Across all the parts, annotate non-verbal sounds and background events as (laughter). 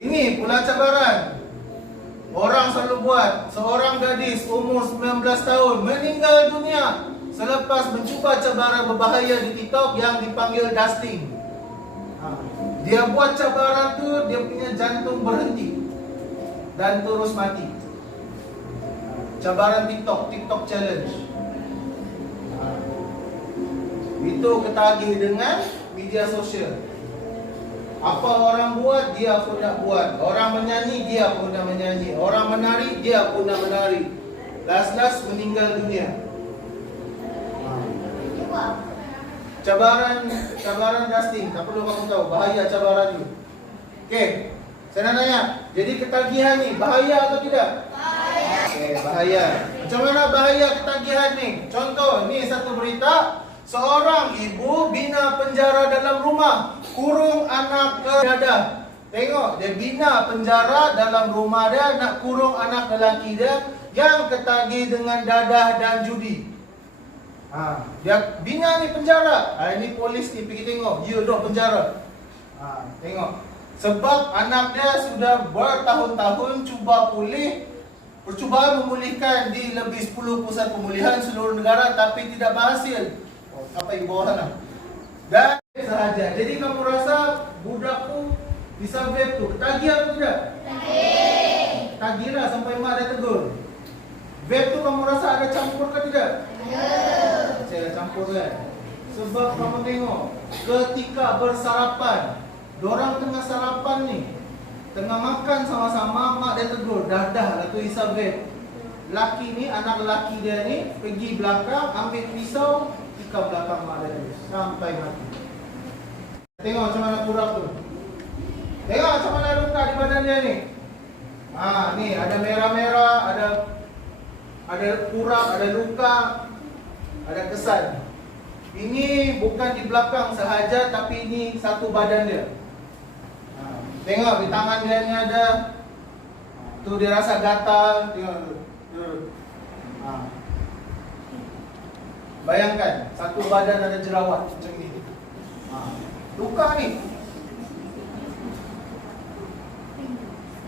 Ini pula cabaran. Orang selalu buat seorang gadis umur 19 tahun meninggal dunia selepas mencuba cabaran berbahaya di TikTok yang dipanggil dusting. Ha. Dia buat cabaran tu dia punya jantung berhenti dan terus mati. Cabaran TikTok, TikTok challenge. Ha. Itu ketagih dengan media sosial. Apa orang buat, dia pun nak buat. Orang menyanyi, dia pun nak menyanyi. Orang menari, dia pun nak menari. Last-last meninggal dunia. Cabaran, cabaran dusting. Tak perlu kamu tahu. Bahaya cabaran tu. Okey. Saya nak tanya. Jadi ketagihan ni, bahaya atau tidak? Bahaya. Okey, bahaya. Macam mana bahaya ketagihan ni? Contoh, ni satu berita. Seorang ibu bina penjara dalam rumah. Kurung anak ke dadah Tengok, dia bina penjara dalam rumah dia Nak kurung anak lelaki dia Yang ketagih dengan dadah dan judi. Ha, Dia bina ni penjara. Ha, Ini polis ni pergi tengok. Ya dok penjara. Ha, Tengok. Sebab anak dia sudah bertahun-tahun cuba pulih Percubaan memulihkan di lebih 10 pusat pemulihan seluruh negara Tapi tidak berhasil apa yang bawah sana. Dan sahaja. Jadi kamu rasa budak tu bisa vape tu ketagih atau tidak? Ketagih. Ketagih lah sampai mak dia tegur. Vape tu kamu rasa ada campur ke tidak? Ya. Saya ada campur kan? Sebab kamu tengok ketika bersarapan, dorang tengah sarapan ni, tengah makan sama-sama, mak dia tegur, dah dah lah tu isap vape. Laki ni, anak lelaki dia ni pergi belakang ambil pisau tikam belakang mak dia sampai mati. Tengok macam mana kurap tu. Tengok macam mana luka di badan dia ni. Ha, ni ada merah-merah, ada ada kurap, ada luka, ada kesan. Ini bukan di belakang sahaja tapi ini satu badan dia. Ha, tengok di tangan dia ni ada tu dia rasa gatal, tengok tu. tu. Ha. Bayangkan satu badan ada jerawat macam ni. Ha. Luka ni.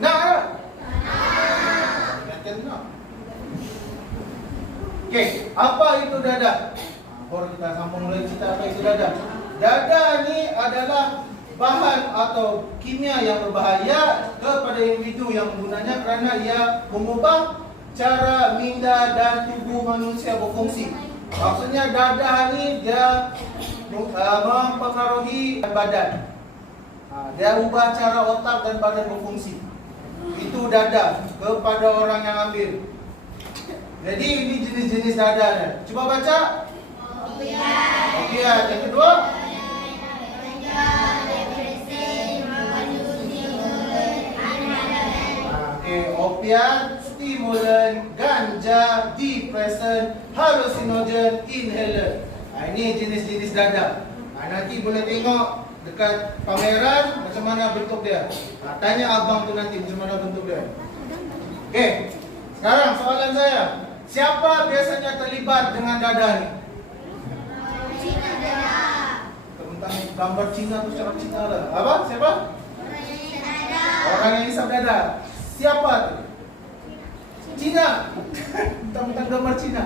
Nak tak? Nak. Nak. Okey, apa itu dada? Baru kita sambung lagi cerita apa itu dada. Dada ni adalah bahan atau kimia yang berbahaya kepada individu yang menggunanya kerana ia mengubah cara minda dan tubuh manusia berfungsi. Maksudnya dadah ni dia uh, mempengaruhi badan. Ha, dia ubah cara otak dan badan berfungsi. Itu dadah kepada orang yang ambil. Jadi ini jenis-jenis dadah. Cuba baca. Opiat. Yang kedua. Okay, opiat stimulan, ganja, depressant, hallucinogen, inhaler. Ha, ini jenis-jenis dadah. Ha, nanti boleh tengok dekat pameran macam mana bentuk dia. Ha, tanya abang tu nanti macam mana bentuk dia. Okey. Sekarang soalan saya. Siapa biasanya terlibat dengan dadah ni? Cina dadah. Tentang gambar Cina tu cara Cina lah. Apa? Siapa? Orang yang isap dadah. Orang yang isap dadah. Siapa tu? Cina. (laughs) Tentang gambar Cina.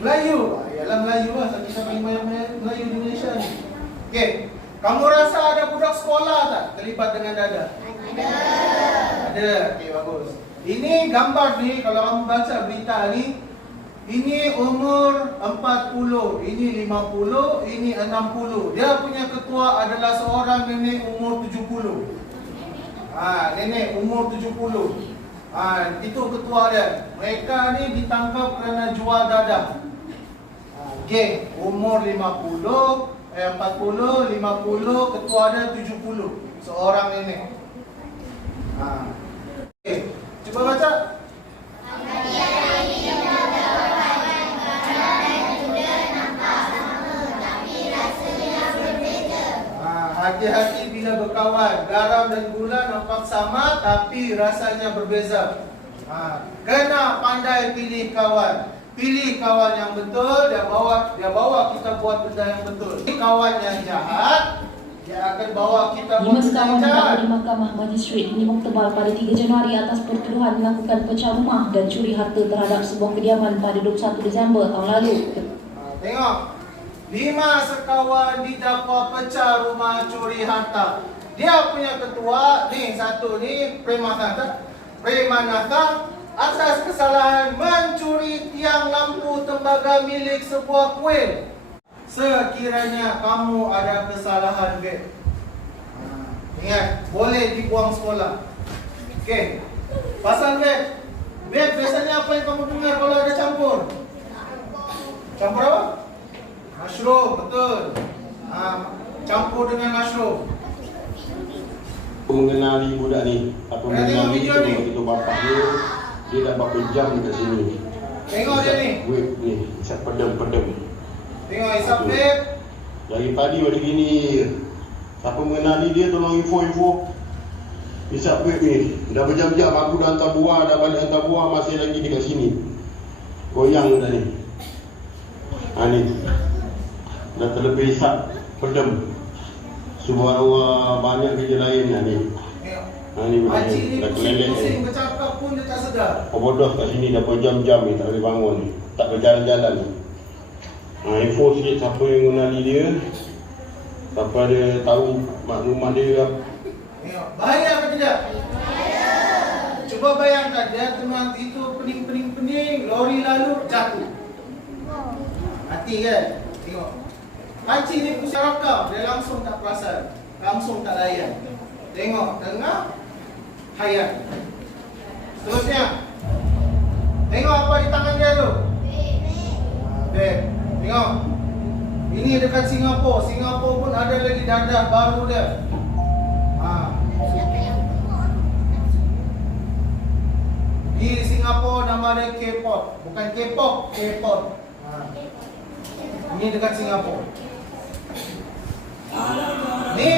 Melayu. Ah, Yalah Melayu lah. Sebab kita paling banyak Melayu di Malaysia ni. Okey. Kamu rasa ada budak sekolah tak terlibat dengan dada? Ada. Ada. Okey, bagus. Ini gambar ni kalau kamu baca berita ni ini umur 40, ini 50, ini 60. Dia punya ketua adalah seorang nenek umur 70. Ah, ha, nenek umur 70. Ha, itu ketua dia. Mereka ni ditangkap kerana jual dadah. Ha, geng umur 50, eh, 40, 50, ketua dia 70. Seorang nenek. Ha. Okay. Cuba baca. Ha, Hati-hati berkawan Garam dan gula nampak sama Tapi rasanya berbeza ha, Kena pandai pilih kawan Pilih kawan yang betul Dia bawa dia bawa kita buat benda yang betul Kawan yang jahat Dia akan bawa kita Lima ditangkap di Mahkamah Magistrate di Nimok Tebal pada 3 Januari atas pertuduhan melakukan pecah rumah dan curi harta terhadap sebuah kediaman pada 21 Disember tahun lalu. Ha, tengok. Lima sekawan didakwa pecah rumah curi harta. Dia punya ketua ni satu ni Premanatha. Premanatha atas kesalahan mencuri tiang lampu tembaga milik sebuah kuil. Sekiranya kamu ada kesalahan, Beb. Ha, ingat, boleh dibuang sekolah. Okey. Pasal Beb. Beb, biasanya apa yang kamu dengar kalau ada campur? Campur apa? Mushroom, betul. Ha, campur dengan mushroom. Aku mengenali budak ni? Tengok mengenali video tu ni? Itu bapak dia Dia dah berapa jam kat sini. Tengok dia ni. Wait ni Isap pedem-pedem Tengok Isap Beb. Dari tadi macam gini Siapa mengenali dia tolong info-info. Isap web ni Dah berjam-jam aku dah hantar buah Dah balik hantar buah Masih lagi dekat sini. Goyang dah ni. Ha ni. Dah terlebih isap Pedem Subhanallah Banyak kerja lain lah ni Tengok. Ha ni Makcik ni Dah kelelek ni pusing-pusing bercakap pun dia tak sedar. Kau bodoh kat sini dah berjam-jam ni tak boleh bangun ni. Tak berjalan-jalan ni. Ha, info sikit siapa yang mengenali dia. Siapa ada tahu maklumat dia apa. Tengok. Bahaya apa tidak? Cuba bayangkan dia tengah itu pening-pening-pening, lori lalu jatuh. Mati kan? Tengok. Makcik ni pusing rakam, dia langsung tak perasan. Langsung tak layan. Tengok, tengah hayat. Seterusnya. Tengok apa di tangan dia tu. Beb, tengok. Ini dekat Singapura. Singapura pun ada lagi dadah baru dia. Ha. Di Singapura nama dia K-pop. Bukan K-pop, K-pop. Ha. Ini dekat Singapura. Ni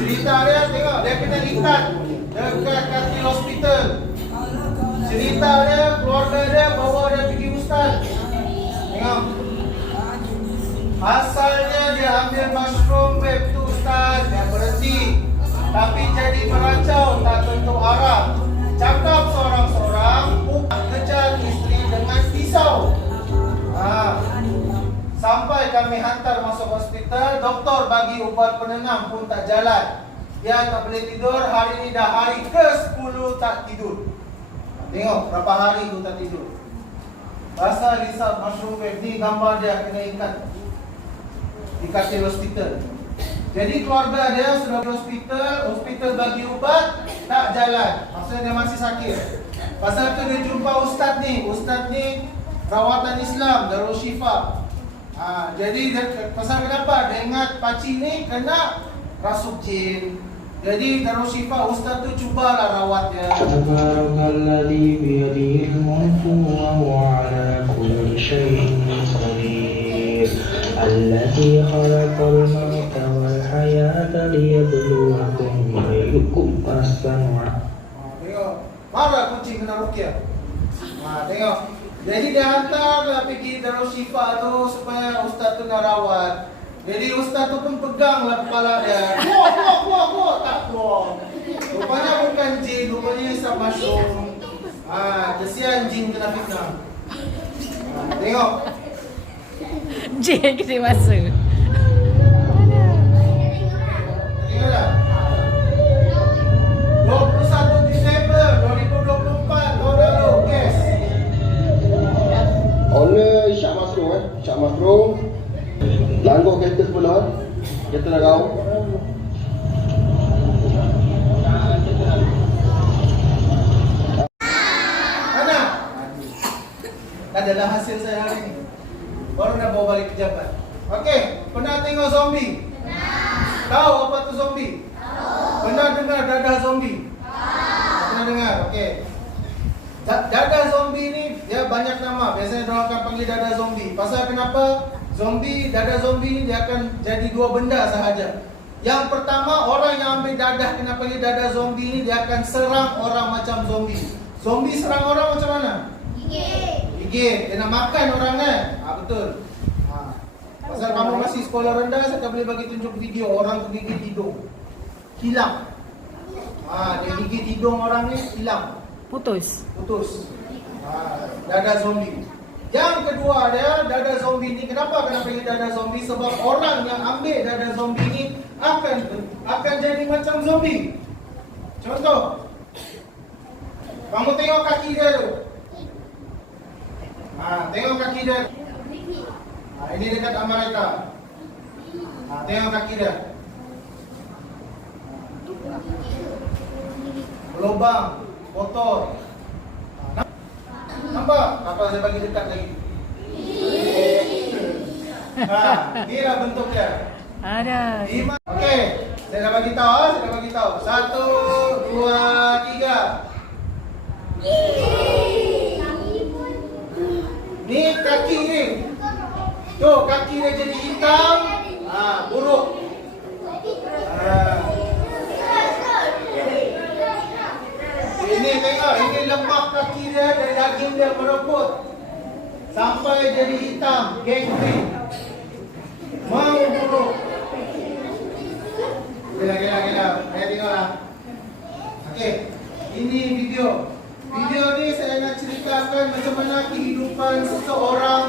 cerita dia tengok dia kena ikat dekat katil hospital. Cerita dia keluarga dia bawa dia pergi ustaz. Tengok. Asalnya dia ambil mushroom web tu ustaz Dia berhenti Tapi jadi meracau tak tentu arah Cakap seorang-seorang kejar isteri dengan pisau. Sampai kami hantar masuk hospital Doktor bagi ubat penenang pun tak jalan Dia tak boleh tidur Hari ni dah hari ke-10 tak tidur Tengok berapa hari tu tak tidur risau mushroom web ni gambar dia kena ikat di katil hospital. Jadi keluarga dia sudah di hospital, hospital bagi ubat, tak jalan. Maksudnya dia masih sakit. Pasal tu dia jumpa ustaz ni. Ustaz ni rawatan Islam, Darul Shifa. Ha, jadi pasal kenapa dia ingat pakcik ni kena rasuk jin. Jadi Darul Syifa ustaz tu cubalah rawat dia. Tabarakalladzi al-mulku wa huwa 'ala kulli syai'in qadir. Allazi mauta wal hayata liyabluwakum ayyukum ahsanu ha, tengok. Kucing kena rukyah? Ha, tengok. Jadi dia hantar lah pergi Darul Syifa tu supaya ustaz tu nak rawat. Jadi ustaz tu pun pegang lah kepala dia. Kuah, kuah, kuah, kuah. Tak kuah. Rupanya bukan jin, rupanya isap mushroom. Ha, kesian jin kena fitnah. Ha, tengok. Jin kasi masa. Tengok dah. Dah kau. Mana? Adalah hasil saya hari ini. Baru nak bawa balik pejabat. Okey, pernah tengok zombie? Tahu apa tu zombie? Pernah dengar dadah zombie? Pernah dengar? Okey. Da- Dadah zombie ni dia banyak nama. Biasanya orang akan panggil dadah zombie. Pasal kenapa? Zombie, dadah zombie ni dia akan jadi dua benda sahaja. Yang pertama, orang yang ambil dadah kena panggil dadah zombie ni dia akan serang orang macam zombie. Zombie serang orang macam mana? Gigit. Dia nak makan orang kan? Ha, betul. Ha. Pasal kamu masih sekolah rendah, saya tak boleh bagi tunjuk video orang tu gigit hidung. Hilang. Ah, dia gigit hidung orang ni hilang. Putus. Putus. Ah, dada zombie. Yang kedua dia dada zombie ni kenapa kena panggil dada zombie sebab orang yang ambil dada zombie ni akan akan jadi macam zombie. Contoh. Kamu tengok kaki dia tu. Ha, tengok kaki dia. Ha, ini dekat Amerika. Ha, tengok kaki dia. Berlubang, kotor. Nampak? Apa saya bagi dekat lagi? (laughs) Ha, inilah bentuk dia. Ada. Lima. Okey, saya dah bagi tahu, ah, saya dah bagi tahu. Satu, dua, tiga. Ni kaki ni. Tu kaki dia jadi hitam. Ha, buruk. Ha. Ini tengok, ini lemak kaki dia dan daging dia merebut. Sampai jadi hitam, gangrene. Mau buruk. Gila, gila, gila. Saya tengoklah. Okey, ini video. Video ni saya nak ceritakan macam mana kehidupan seseorang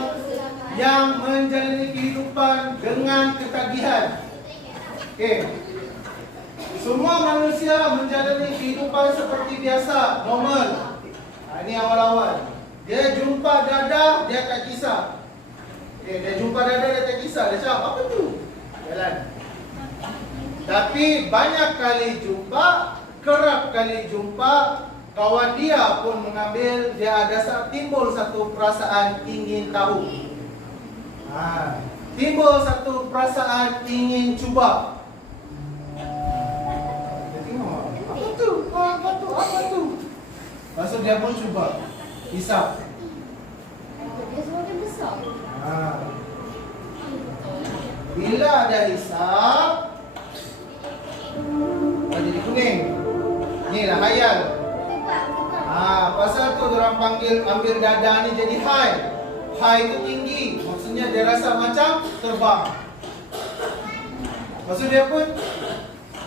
yang menjalani kehidupan dengan ketagihan. Okey. Semua manusia menjalani kehidupan seperti biasa, normal. Ha, ini awal-awal. Dia jumpa dada, dia tak kisah. Okey, dia jumpa dada, dia tak kisah. Dia cakap, apa tu? Jalan. Tapi banyak kali jumpa, kerap kali jumpa, kawan dia pun mengambil, dia ada timbul satu perasaan ingin tahu. Ha, timbul satu perasaan ingin cuba. Apa tu? Apa tu? Lepas tu dia pun cuba. Hisap. Ha. Bila ada hisap, Oh, jadi kuning. Ni lah hayal. Ah, pasal tu orang panggil ambil dada ni jadi high. High tu tinggi. Maksudnya dia rasa macam terbang. Maksud dia pun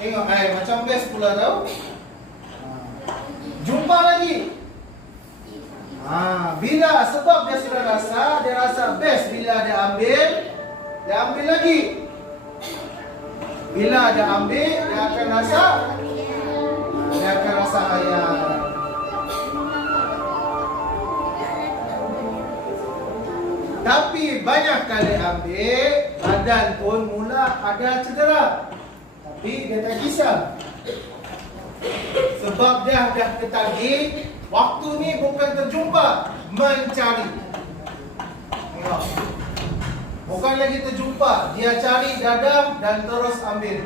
tengok eh macam best pula tau. Jumpa lagi. Ah, bila sebab dia sudah rasa, dia rasa best bila dia ambil, dia ambil lagi. Bila dia ambil, dia akan rasa dia akan rasa ayam. Tapi banyak kali ambil, badan pun mula ada cedera. Tapi dia tak kisah. Sebab dia dah ketagih, waktu ni bukan terjumpa, mencari. Bukan lagi terjumpa, dia cari dada dan terus ambil.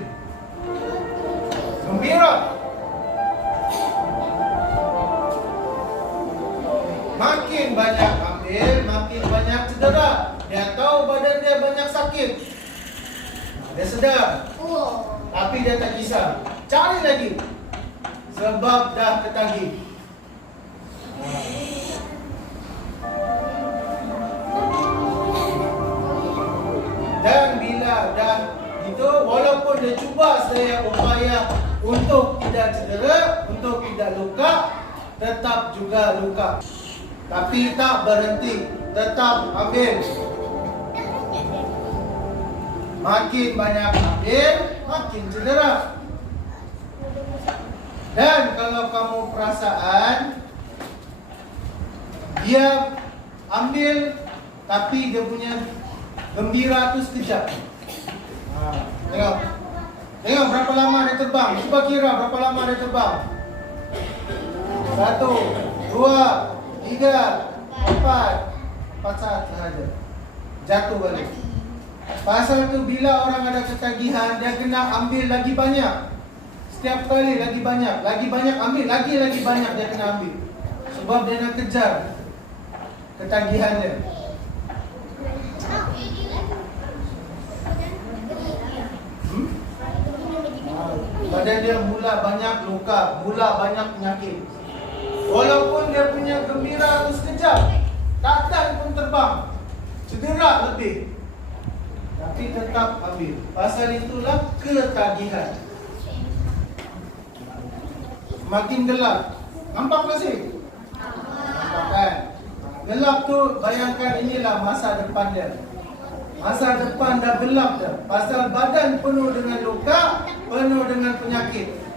Gembira. Makin banyak ambil, makin banyak cedera. Dia tahu badan dia banyak sakit. Dia sedar, tapi dia tak kisah. Cari lagi. Sebab dah ketagih. Dan bila dah itu walaupun dia cuba saya upaya untuk tidak cedera, untuk tidak luka, tetap juga luka. Tapi tak berhenti, tetap ambil. Makin banyak ambil, makin cedera. Dan kalau kamu perasaan dia ambil tapi dia punya gembira tu sekejap. Ha, tengok. Tengok berapa lama dia terbang. Cuba kira berapa lama dia terbang. Satu, dua, tiga, empat. Empat saat sahaja. Jatuh balik. Pasal tu bila orang ada ketagihan, dia kena ambil lagi banyak. Setiap kali lagi banyak, lagi banyak ambil, lagi lagi banyak dia kena ambil. Sebab dia nak kejar ketagihan dia. Hmm? Badan dia mula banyak luka, mula banyak penyakit. Walaupun dia punya gembira tu sekejap, takkan pun terbang. Cedera lebih. Tapi tetap ambil. Pasal itulah ketagihan. Makin gelap. Nampak tak sih? Nampak kan? Gelap tu bayangkan inilah masa depan dia. Masa depan dah gelap dah. Pasal badan penuh dengan luka, penuh dengan penyakit.